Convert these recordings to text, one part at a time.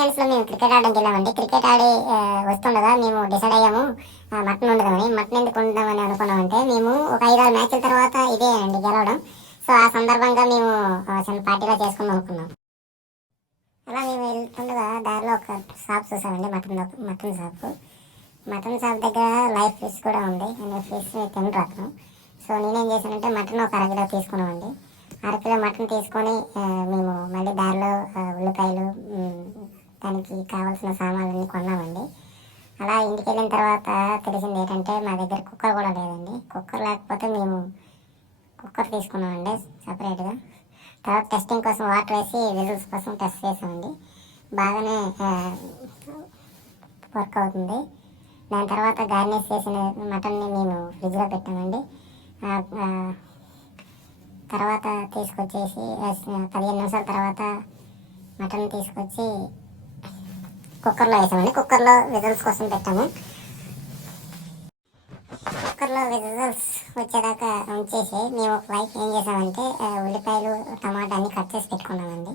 వీకెండ్స్లో మేము క్రికెట్ ఆడడానికి వెళ్ళామండి. క్రికెట్ ఆడి వస్తుండగా మేము డిసైడ్ అయ్యాము మటన్ వండుదామని. మటన్ ఎందుకు వండుదామని అనుకున్నామంటే, మేము ఒక 5-6 మ్యాచ్ల తర్వాత ఇదే అండి గెలవడం. సో ఆ సందర్భంగా మేము చిన్న పార్టీలో చేసుకుందాం అనుకున్నాం. అలా మేము వెళ్తుండగా దారిలో ఒక షాప్ చూసామండి, మటన్ షాప్. మటన్ షాప్ దగ్గర లైవ్ ఫిష్ కూడా ఉంది. నేను ఫిష్ తినరు అతను. సో నేనేం చేశానంటే మటన్ ఒక అరకిలో తీసుకున్నామండి. అరకిలో మటన్ తీసుకొని మేము మళ్ళీ దారిలో ఉల్లిపాయలు, దానికి కావాల్సిన సామాన్లన్నీ కొన్నామండి. అలా ఇంటికి వెళ్ళిన తర్వాత తెలిసింది ఏంటంటే, మా దగ్గర కుక్కర్ కూడా లేదండి. కుక్కర్ లేకపోతే మేము కుక్కర్ తీసుకున్నామండి సపరేట్గా. తర్వాత టెస్టింగ్ కోసం వాటర్ వేసి విజిల్స్ కోసం టెస్ట్ చేసామండి. బాగానే వర్క్ అవుతుంది. దాని తర్వాత గార్నిష్ చేసిన మటన్ని మేము ఫ్రిడ్జ్లో పెట్టామండి. తర్వాత తీసుకొచ్చేసి 15 నిమిషాల తర్వాత మటన్ తీసుకొచ్చి కుక్కర్లో వేసామండి. కుక్కర్లో విజిల్స్ కోసం పెట్టాము. కుక్కర్లో విజిల్స్ వచ్చేదాకా ఉంచేసి మేము వైపు ఏం చేసామంటే ఉల్లిపాయలు, టమాటా అన్ని కట్ చేసి పెట్టుకున్నామండి.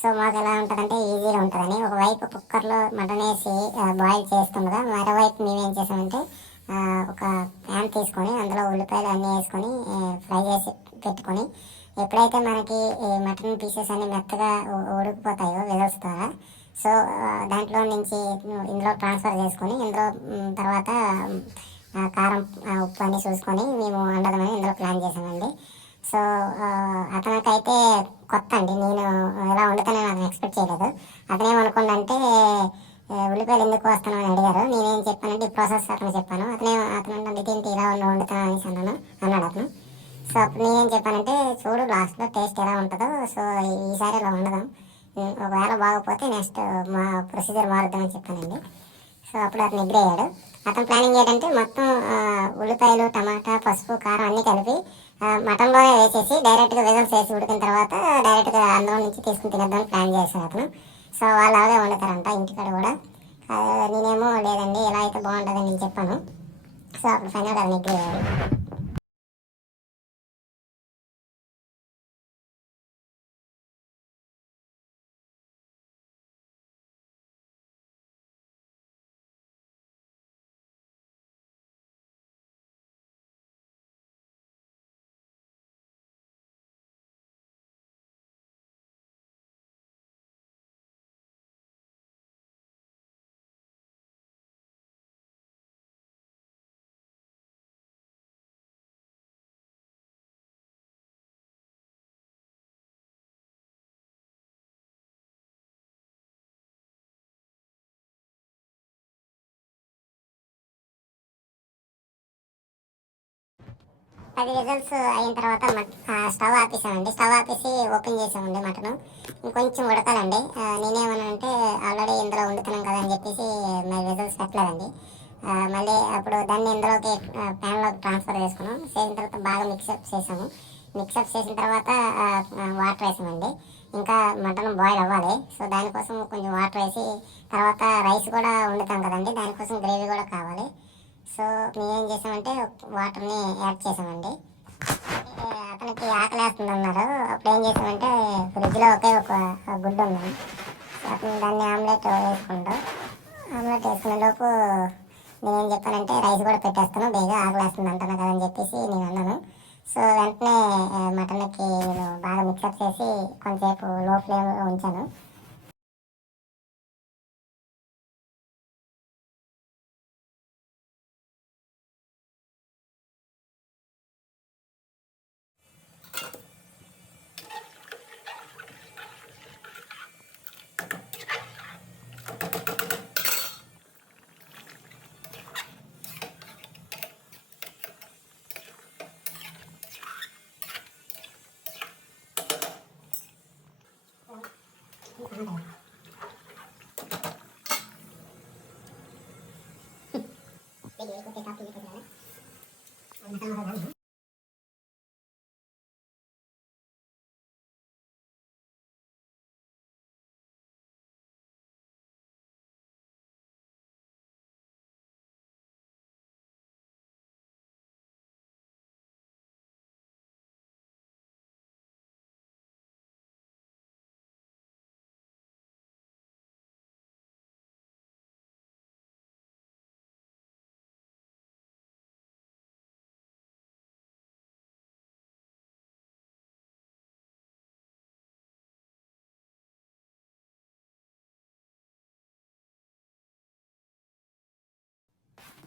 సో మాకు ఎలా ఉంటుందంటే ఈజీగా ఉంటుందని ఒకవైపు కుక్కర్లో మటన్ వేసి బాయిల్ చేస్తుండగా మరోవైపు మేము ఏం చేసామంటే ఒక ప్యాన్ తీసుకొని అందులో ఉల్లిపాయలు అన్నీ వేసుకొని ఫ్రై చేసి పెట్టుకొని, ఎప్పుడైతే మనకి మటన్ పీసెస్ అన్ని మెత్తగా ఉడికిపోతాయో విజిల్స్ ద్వారా, సో దాంట్లో నుంచి ఇందులో ట్రాన్స్ఫర్ చేసుకొని ఇందులో తర్వాత కారం, ఉప్పు అన్నీ చూసుకొని మేము వండదామని ఇందులో ప్లాన్ చేసామండి. సో అతనికైతే కొత్త అండి, నేను ఎలా వండుతానని అతను ఎక్స్పెక్ట్ చేయలేదు. అతనేమనుకుండంటే ఉల్లిపాయలు ఎందుకు వస్తానని అడిగారు. నేనేం చెప్పానంటే ఈ ప్రాసెస్ అతను చెప్పాను. అతను ఇదేంటి ఇలా వండుతాను అనేసి అన్నాడు అతను. సో అప్పుడు నేనేం చెప్పానంటే, చూడు లాస్ట్లో టేస్ట్ ఎలా ఉంటుందో, సో ఈసారి ఇలా వండదాం, ఒకవేళ బాగపోతే నెక్స్ట్ మా ప్రొసీజర్ మారుద్దామని చెప్పానండి. సో అప్పుడు అతను ఎగ్రీ అయ్యాడు. అతను ప్లానింగ్ ఏంటంటే మొత్తం ఉల్లిపాయలు, టమాటా, పసుపు, కారం అన్నీ కలిపి మటన్లోనే వేసేసి డైరెక్ట్గా విజిల్స్ వేసి ఉడికిన తర్వాత డైరెక్ట్గా అందులో నుంచి తీసుకుని తినేద్దామని ప్లాన్ చేశారు అతను. సో వాళ్ళు అలాగే వండుతారంట ఇంటికాడ కూడా. నేనేమో లేదండి ఎలా అయితే బాగుంటుందని నేను చెప్పాను. సో అప్పుడు ఫైనల్ అతను ఎగ్రీ అయ్యాడు. అది రిజల్ట్స్ అయిన తర్వాత స్టవ్ ఆపేసామండి. స్టవ్ ఆపేసి ఓపెన్ చేసామండి మటన్. ఇంకొంచెం ఉడకాలండి. నేనేమన్నానంటే ఆల్రెడీ ఇందులో వండుతున్నాం కదా అని చెప్పేసి మరి రిజల్ట్స్ పెట్టలేదండి. మళ్ళీ అప్పుడు దాన్ని ఇందులోకి ప్యాన్లోకి ట్రాన్స్ఫర్ చేసుకున్నాం. చేసిన తర్వాత బాగా మిక్సప్ చేసాము. మిక్సప్ చేసిన తర్వాత వాటర్ వేసామండి. ఇంకా మటన్ బాయిల్ అవ్వాలి. సో దానికోసం కొంచెం వాటర్ వేసి తర్వాత రైస్ కూడా వండుతాం కదండి, దానికోసం గ్రేవీ కూడా కావాలి. సో మేమేం చేసామంటే వాటర్ని యాడ్ చేసామండి. అతనికి ఆకలి వేస్తుంది అన్నారు. అప్పుడు ఏం చేసామంటే ఫ్రిడ్జ్లో ఒకే ఒక గుడ్డు ఉంది. అతను దాన్ని ఆమ్లెట్ వేసుకుంటాం. ఆమ్లెట్ వేసుకునే లోపు నేనేం చెప్పానంటే రైస్ కూడా పెట్టేస్తాను, బేగా ఆకలి వేస్తుంది అంటున్నా కదా అని చెప్పేసి నేను అన్నాను. సో వెంటనే మటన్కి నేను బాగా మిక్సప్ చేసి కొంతసేపు లో ఫ్లేమ్లో ఉంచాను.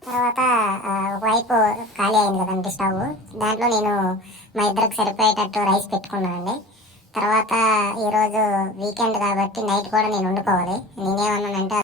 తర్వాత ఒకవైపు ఖాళీ అయింది కదండి స్టవ్. దాంట్లో నేను మా ఇద్దరికి సరిపోయేటట్టు రైస్ పెట్టుకున్నానండి. తర్వాత ఈరోజు వీకెండ్ కాబట్టి నైట్ కూడా నేను వండుకోవాలి. నేనేమన్నానంటే